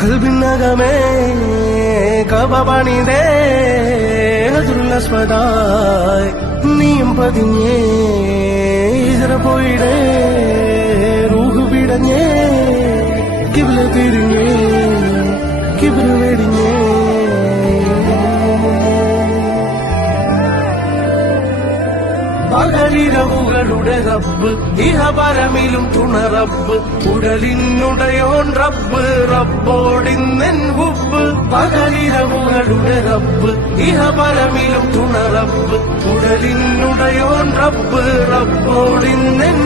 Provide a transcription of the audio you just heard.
കൽബിനകമേ കപണിതേ ഹജുല്ലസ്മദായ് നീയും പതിഞ്ഞേ ഇതര പോയിടേ റൂഹ് പിടഞ്ഞേ കിബില തിരിഞ്ഞേ കിബിൽ വെടിഞ്ഞേ പകലിരവുകളുടെ റബ്ബ് ഇഹപരമിലും തുണറബ്ബ് ഉടലിനുടയോൻ റബ്ബ് റബ്ബോടിന്നെൻ ഹുബ് പകലിരവുകളുടെ റബ്ബ് ഇഹപരമിലും തുണറബ്ബ് ഉടലിനുടയോൻ റബ്ബ് റബ്ബോടിന്നെൻ